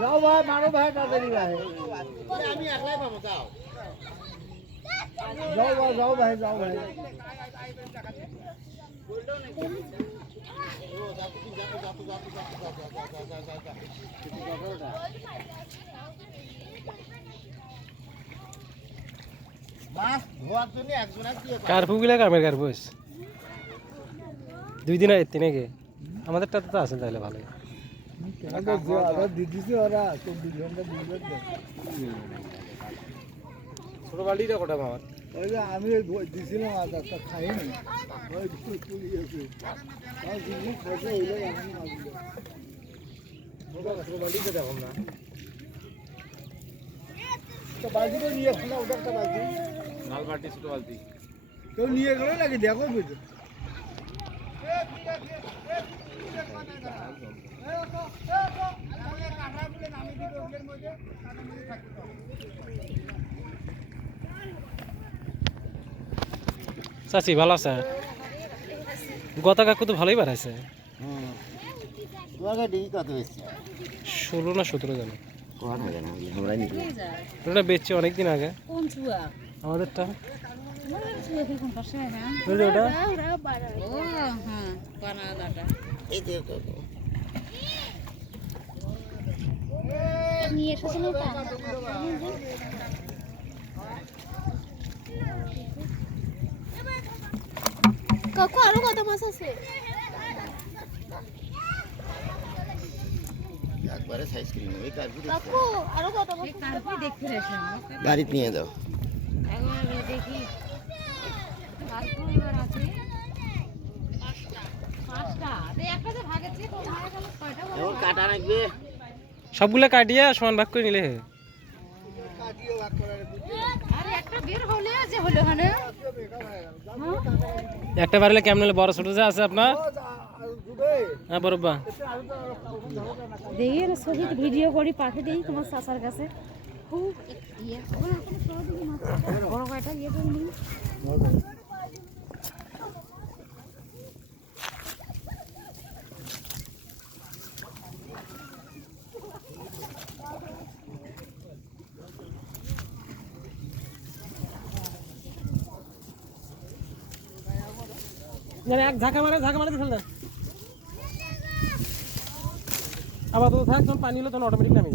যাও ভাই, মারো ভাই, তাড়াতাড়ি ভাই। আমি একলাই পাবো, যাও। যাও ভাই, যাও ভাই, যাও ভাই। মাছ ধোয়ার জন্য একজন আর দিয়ে কার্পু গুলা কামের কার্পুস 2 দিন আগে 3 আগে আমাদেরটা তো আছে তাহলে ভালো দিদিছি ওরা 24 ঘন্টা দিবে। ছোট বাড়িটা কটা মামার ওই যে আমি দিছিলাম আদারটা খাইনি, ওই পুলি গেছে আর দিদি খাইছে ওইলে আমি মারলো। ছোট বাড়িটা দেখো না তো বালতিটা নিয়ে খোলা, ওটা একটা বালতি লাল বাটি ছোট বালতি কেউ নিয়ে গেল নাকি দেখো বুঝো। চাচি ভালো আছে? গতা কাকু তো ভালোই বাড়াইছে। তোমাকে ডিগি কত হয়েছে? 16 না 17 জানো কোয়া থাকে না, আমরা নিতে ওটা বেচছে অনেকদিন আগে। কোন চুয়া? আমাদেরটা কোন পাশে? হ্যাঁ ওটা ও হ্যাঁ কানাডাটা এই যে তো নিয়ে এসেছিল কাকু আরো কত মাছ আছে? একবারে সাইজ কিনে ওই কার্পু কাকু আরো কত মাছ? কাকু দেখতে রেখে গাড়িতে নিয়ে যাও। একবার দেখি কাকু এবার আছে পাঁচটা একটা যে ভাগেছে তো হয়ে গেল ছয়টা এখন কাটা রাখবে। সবগুলা কাটিয়া সমান ভাগ করে নিলে আর একটা বের হলে যে হলো হলো একটা বাড়লে কেমন হলে বড় ছোট যে আছে আপনার? হ্যাঁ বরব্বা দেখি না ছবি ভিডিও করি পাঠিয়ে দিই তোমার চাচার কাছে খুব ইয়ে বড় কয়টা ইয়ে করে নিই এক ঝাঁকা মারে ফেল দেন। আবার তো থাক, যখন পানি হলো তখন অটোমেটিক নামে